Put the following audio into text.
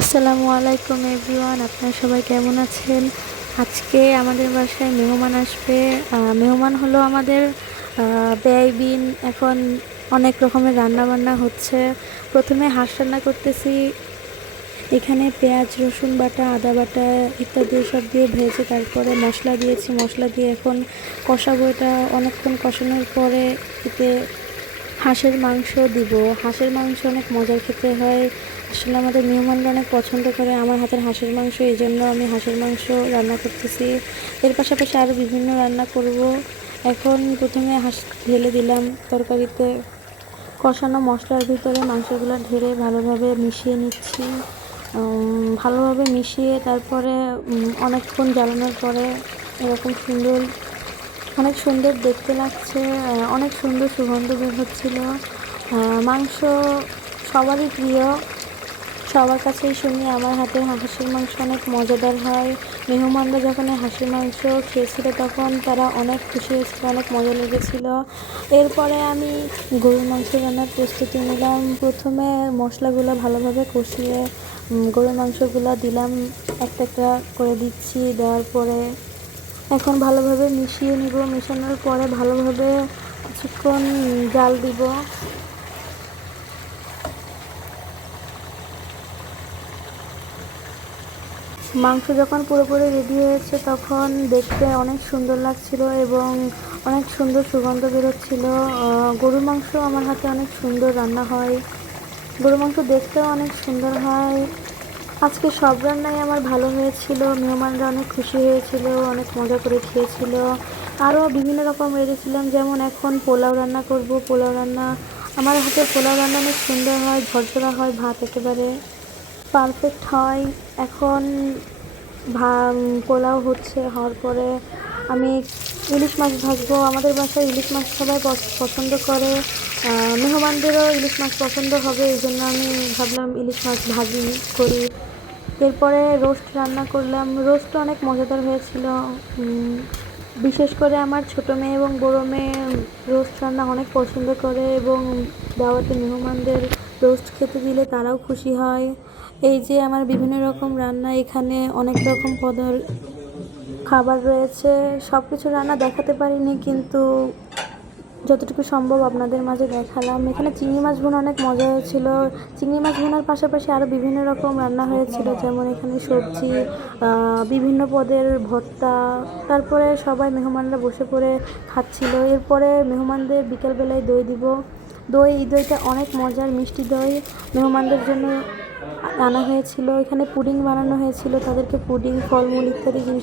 আসসালামু আলাইকুম এভরিওয়ান, আপনারা সবাই কেমন আছেন? আজকে আমাদের বাসায় মেহমান আসবে। মেহমান হলো আমাদের বেআইবিন। এখন অনেক রকমের রান্না বান্না হচ্ছে। প্রথমে হাঁস রান্না করতেছি। এখানে পেঁয়াজ, রসুন বাটা, আদা বাটা ইত্যাদি সব দিয়ে ভেজে তারপরে মশলা দিয়েছি। মশলা দিয়ে এখন কষাবো। এটা অনেকক্ষণ কষানোর পরে এতে হাঁসের মাংস দিব। হাঁসের মাংস অনেক মজার খেতে হয়। আসলে আমাদের মেহমানরা অনেক পছন্দ করে আমার হাতের হাঁসের মাংস, এই জন্য আমি হাঁসের মাংস রান্না করতেছি। এর পাশাপাশি আরও বিভিন্ন রান্না করব। এখন প্রথমে হাঁস ঢেলে দিলাম তরকারিতে। কষানো মশলার ভিতরে মাংসগুলো ঢেলে ভালোভাবে মিশিয়ে নিচ্ছি। ভালোভাবে মিশিয়ে তারপরে অনেকক্ষণ জ্বালানোর পরে এরকম অনেক সুন্দর দেখতে লাগছে। অনেক সুন্দর সুগন্ধ বের হচ্ছিল। মাংস সবারই প্রিয়, সবার কাছেই শুনি আমার হাতের হাঁসের মাংস অনেক মজাদার হয়। মেহমানরা যখন এই হাঁসের মাংস খেয়েছিল তখন তারা অনেক খুশি হয়েছিল, অনেক মজা লেগেছিল। এরপরে আমি গরুর মাংস রান্নার প্রস্তুতি নিলাম। প্রথমে মশলাগুলো ভালোভাবে কষিয়ে গরুর মাংসগুলো দিলাম, একটা একটা করে দিচ্ছি। দেওয়ার পরে এখন ভালোভাবে মিশিয়ে নিব। মেশানোর পরে ভালোভাবে কিছুক্ষণ জাল দিব। মাংস যখন পুরোপুরি রেডি হয়েছে তখন দেখতে অনেক সুন্দর লাগছিল এবং অনেক সুন্দর সুগন্ধ বেরোচ্ছিল। গরুর মাংস আমার হাতে অনেক সুন্দর রান্না হয়। গরুর মাংস দেখতেও অনেক সুন্দর হয়। আজকে সব রান্নাই আমার ভালো হয়েছিল। মেহমানরা অনেক খুশি হয়েছিল, অনেক মজা করে খেয়েছিল। আরও বিভিন্ন রকম রেঁধেছিলাম, যেমন এখন পোলাও রান্না করব। পোলাও রান্না আমার হাতে পোলাও রান্না অনেক সুন্দর হয়, ঝরঝরা হয়, ভাত একেবারে পারফেক্ট হয়। এখন পোলাও হওয়ার পরে আমি ইলিশ মাছ ভাজবো। আমাদের বাসায় ইলিশ মাছ সবাই পছন্দ করে। মেহমানদেরও ইলিশ মাছ পছন্দ হবে, এই জন্য আমি ভাবলাম ইলিশ মাছ ভাজি করি। এরপরে রোস্ট রান্না করলাম। রোস্টটা অনেক মজাদার হয়েছিল। বিশেষ করে আমার ছোটো মেয়ে এবং বড় মেয়ে রোস্ট রান্না অনেক পছন্দ করে এবং দাওয়াতে মেহমানদের রোস্ট খেতে দিলে তারাও খুশি হয়। এই যে আমার বিভিন্ন রকম রান্না, এখানে অনেক রকম খাবার রয়েছে। সব কিছু রান্না দেখাতে পারিনি, কিন্তু যতটুকু সম্ভব আপনাদের মাঝে দেখালাম। এখানে চিংড়ি মাছ ভুনা অনেক মজা হয়েছিল। চিংড়ি মাছ ভুনার পাশাপাশি আরও বিভিন্ন রকম রান্না হয়েছিল, যেমন এখানে সবজি, বিভিন্ন পদের ভর্তা। তারপরে সবাই মেহমানরা বসে পড়ে খাচ্ছিল। এরপরে মেহমানদের বিকেলবেলায় দই দিব। এই দইটা অনেক মজার, মিষ্টি দই মেহমানদের জন্য আনা হয়েছিল। এখানে পুডিং বানানো হয়েছিল, তাদেরকে পুডিং, ফলমূল ইত্যাদি জিনিস